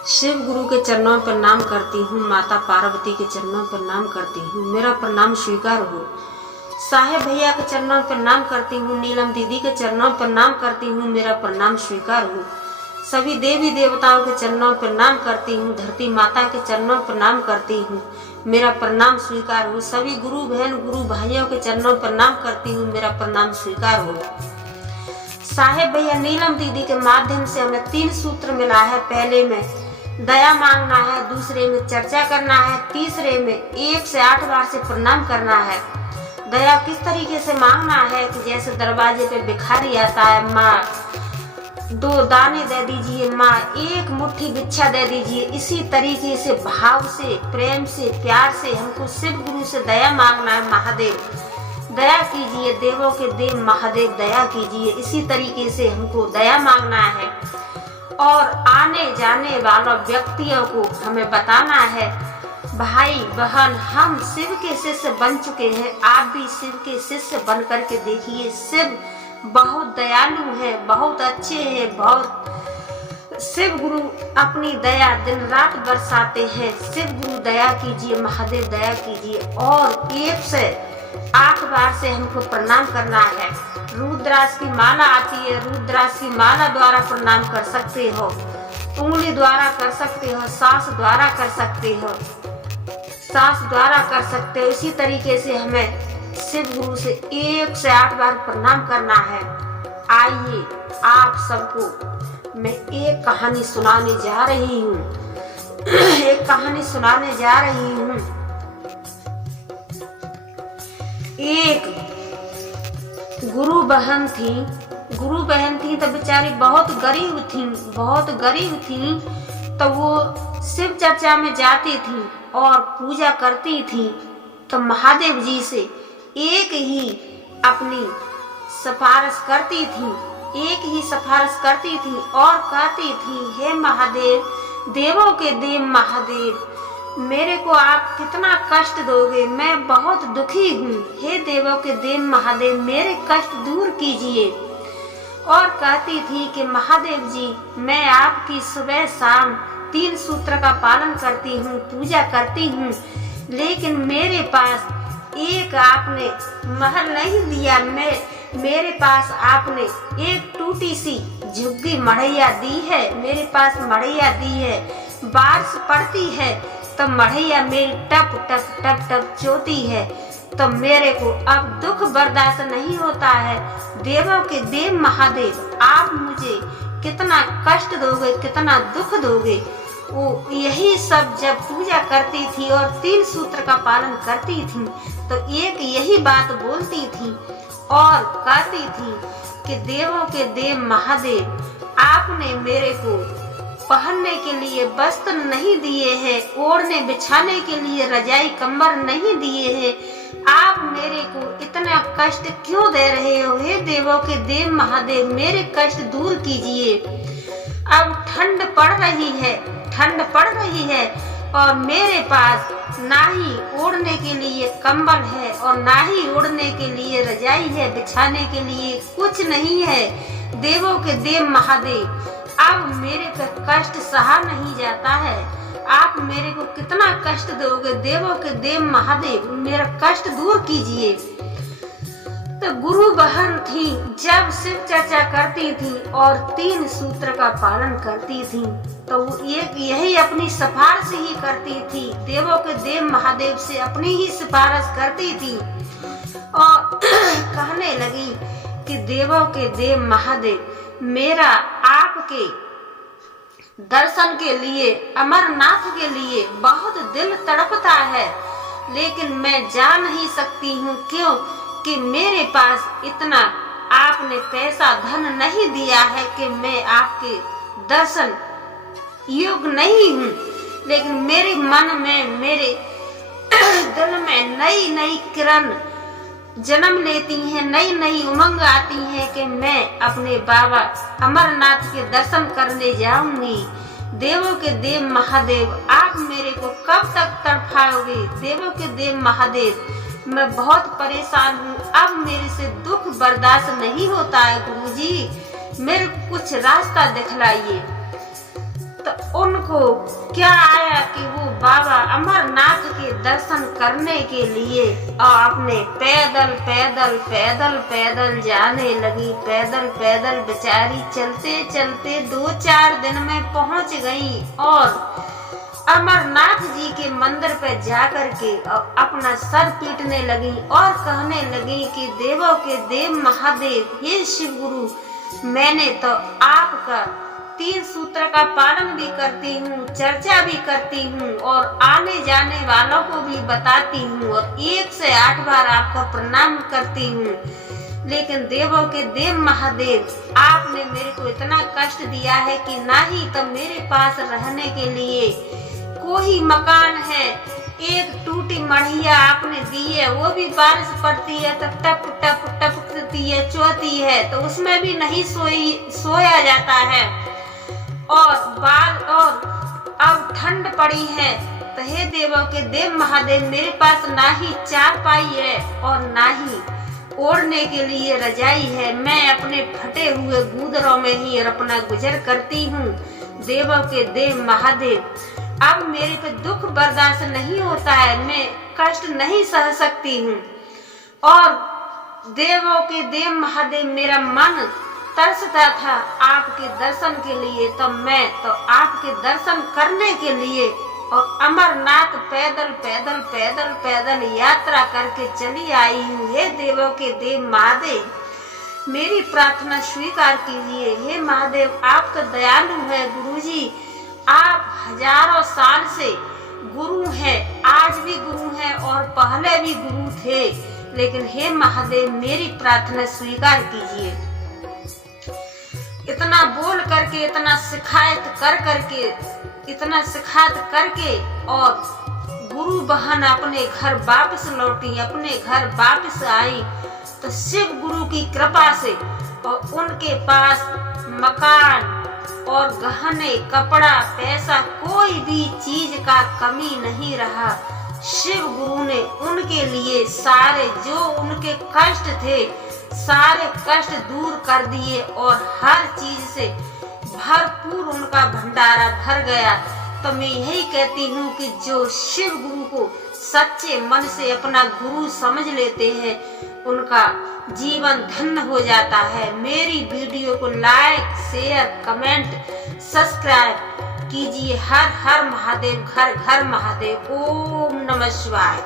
शिव गुरु के चरणों में प्रणाम करती हूँ। माता पार्वती के चरणों में प्रणाम करती हूँ। मेरा प्रणाम स्वीकार हो। साहेब भैया के चरणों में प्रणाम करती हूँ। नीलम दीदी के चरणों में प्रणाम करती हूँ। मेरा प्रणाम स्वीकार हो। सभी देवी देवताओं के चरणों में प्रणाम करती हूँ। धरती माता के चरणों में प्रणाम करती हूँ। मेरा प्रणाम स्वीकार हो। सभी गुरु बहन गुरु भाइयों के चरणों में प्रणाम करती हूँ। मेरा प्रणाम स्वीकार हो। साहेब भैया नीलम दीदी के माध्यम से हमें 3 सूत्र मिला है। पहले में दया मांगना है, दूसरे में चर्चा करना है, तीसरे में 1 से 8 बार से प्रणाम करना है। दया किस तरीके से मांगना है कि जैसे दरवाजे पे भिखारी आता है, माँ 2 दाने दे दीजिए, माँ 1 मुट्ठी भिक्षा दे दीजिए। इसी तरीके से भाव से, प्रेम से, प्यार से हमको शिव गुरु से दया मांगना है। महादेव दया कीजिए, देवों के देव महादेव दया कीजिए। इसी तरीके से हमको दया मांगना है और आने जाने वालों व्यक्तियों को हमें बताना है, भाई बहन हम शिव के शिष्य बन चुके हैं, आप भी शिव के शिष्य बन करके देखिए। शिव बहुत दयालु है, बहुत अच्छे हैं, बहुत शिव गुरु अपनी दया दिन रात बरसाते हैं। शिव गुरु दया कीजिए, महादेव दया कीजिए। और 1 से 8 बार से हमको प्रणाम करना है। रुद्राक्ष की माला आती है, रुद्राक्ष की माला द्वारा प्रणाम कर सकते हो, उंगली द्वारा कर सकते हो, सांस द्वारा कर सकते हो, सांस द्वारा कर सकते हो। इसी तरीके से हमें शिव गुरु से 1 से 8 बार प्रणाम करना है। आइए आप सबको मैं एक कहानी सुनाने जा रही हूँ। एक कहानी सुनाने जा रही हूँ। एक गुरु बहन थी तो बेचारी बहुत गरीब थी। तो वो शिव चर्चा में जाती थी और पूजा करती थी। तो महादेव जी से एक ही अपनी सिफारिश करती थी और कहती थी, हे महादेव, देवों के देव महादेव, मेरे को आप कितना कष्ट दोगे, मैं बहुत दुखी हूँ। हे देवों के देव महादेव, मेरे कष्ट दूर कीजिए। और कहती थी कि महादेव जी, मैं आपकी सुबह शाम 3 सूत्र का पालन करती हूँ, पूजा करती हूँ, लेकिन मेरे पास एक आपने महल नहीं दिया। मेरे पास आपने एक टूटी सी झुग्गी मढ़ैया दी है। मेरे पास मढ़ैया दी है, बारिश पड़ती है तो मढ़ैया मेरी टप टप टप टप चोती है। तो मेरे को अब दुख बर्दाश्त नहीं होता है। देवों के देव महादेव, आप मुझे कितना कष्ट दोगे, कितना दुख दोगे। वो यही सब जब पूजा करती थी और 3 सूत्र का पालन करती थी तो एक यही बात बोलती थी और कहती थी कि देवों के देव महादेव, आपने मेरे को पहनने के लिए वस्त्र नहीं दिए हैं, ओढ़ने बिछाने के लिए रजाई कंबल नहीं दिए हैं। आप मेरे को इतना कष्ट क्यों दे रहे हो? हे देवों के देव महादेव, मेरे कष्ट दूर कीजिए। अब ठंड पड़ रही है और मेरे पास ना ही ओढ़ने के लिए कंबल है और ना ही ओढ़ने के लिए रजाई है, बिछाने के लिए कुछ नहीं है। देवों के देव महादेव, अब मेरे का कष्ट सहा नहीं जाता है। आप मेरे को कितना कष्ट दोगे? देवों के देव महादेव, मेरा कष्ट दूर कीजिए। तो गुरु बहन थी, जब शिव चर्चा करती थी और 3 सूत्र का पालन करती थी तो वो एक यही अपनी सिफारिश ही करती थी। देवों के देव महादेव से अपनी ही सिफारिश करती थी और कहने लगी कि देवों के देव महादेव, मेरा आपके दर्शन के लिए, अमरनाथ के लिए बहुत दिल तड़पता है, लेकिन मैं जा नहीं सकती हूँ। क्यों कि मेरे पास इतना आपने पैसा धन नहीं दिया है कि मैं आपके दर्शन योग्य नहीं हूँ। लेकिन मेरे मन में, मेरे दिल में नई नई किरण जन्म लेती हैं, नई नई उमंग आती है कि मैं अपने बाबा अमरनाथ के दर्शन करने जाऊंगी। देवों के देव महादेव, आप मेरे को कब तक तड़पाओगे? देवों के देव महादेव, मैं बहुत परेशान हूँ, अब मेरे से दुख बर्दाश्त नहीं होता है। गुरुजी, मेरे को कुछ रास्ता दिखलाइए। तो तो उनको क्या आया कि वो बाबा अमरनाथ के दर्शन करने के लिए और अपने पैदल पैदल पैदल पैदल जाने लगी। पैदल पैदल बेचारी चलते चलते 2-4 दिन में पहुंच गई और अमरनाथ जी के मंदिर पर जाकर के अपना सर पीटने लगी और कहने लगी कि देवों के देव महादेव, हे शिव गुरु, मैंने तो आपका 3 सूत्र का पालन भी करती हूँ, चर्चा भी करती हूँ और आने जाने वालों को भी बताती हूँ और 1 से 8 बार आपका प्रणाम करती हूँ, लेकिन देवों के देव महादेव, आपने मेरे को इतना कष्ट दिया है कि ना ही तो मेरे पास रहने के लिए कोई मकान है, एक टूटी मढ़िया आपने दी है, वो भी बारिश पड़ती है तो टप टप टपकती है, चोती है तो उसमें भी नहीं सोया जाता है और अब ठंड पड़ी है तो हे देवों के देव महादेव, मेरे पास ना ही चारपाई है और ना ही ओढ़ने के लिए रजाई है। मैं अपने फटे हुए गूदरों में ही अपना गुजर करती हूँ। देवों के देव महादेव, अब मेरे पे दुख बर्दाश्त नहीं होता है, मैं कष्ट नहीं सह सकती हूँ और देवों के देव महादेव, मेरा मन तरसता था आपके दर्शन के लिए, तो मैं तो आपके दर्शन करने के लिए और अमरनाथ पैदल पैदल पैदल पैदल यात्रा करके चली आई हूँ। हे देवों के देव महादेव, मेरी प्रार्थना स्वीकार कीजिए। हे महादेव, आप तो दयालु है गुरुजी, आप हजारों साल से गुरु हैं, आज भी गुरु हैं और पहले भी गुरु थे, लेकिन हे महादेव मेरी प्रार्थना स्वीकार कीजिए। इतना बोल करके, इतना शिकायत करके और गुरु बहन अपने घर वापस लौटी, अपने घर वापस आई तो शिव गुरु की कृपा से और उनके पास मकान और गहने, कपड़ा, पैसा, कोई भी चीज का कमी नहीं रहा। शिव गुरु ने उनके लिए सारे जो उनके कष्ट थे, सारे कष्ट दूर कर दिए और हर चीज से भरपूर उनका भंडारा भर गया। तो मैं यही कहती हूँ कि जो शिव गुरु को सच्चे मन से अपना गुरु समझ लेते हैं, उनका जीवन धन्य हो जाता है। मेरी वीडियो को लाइक, शेयर, कमेंट, सब्सक्राइब कीजिए। हर हर महादेव, घर घर महादेव। ओम नमः शिवाय।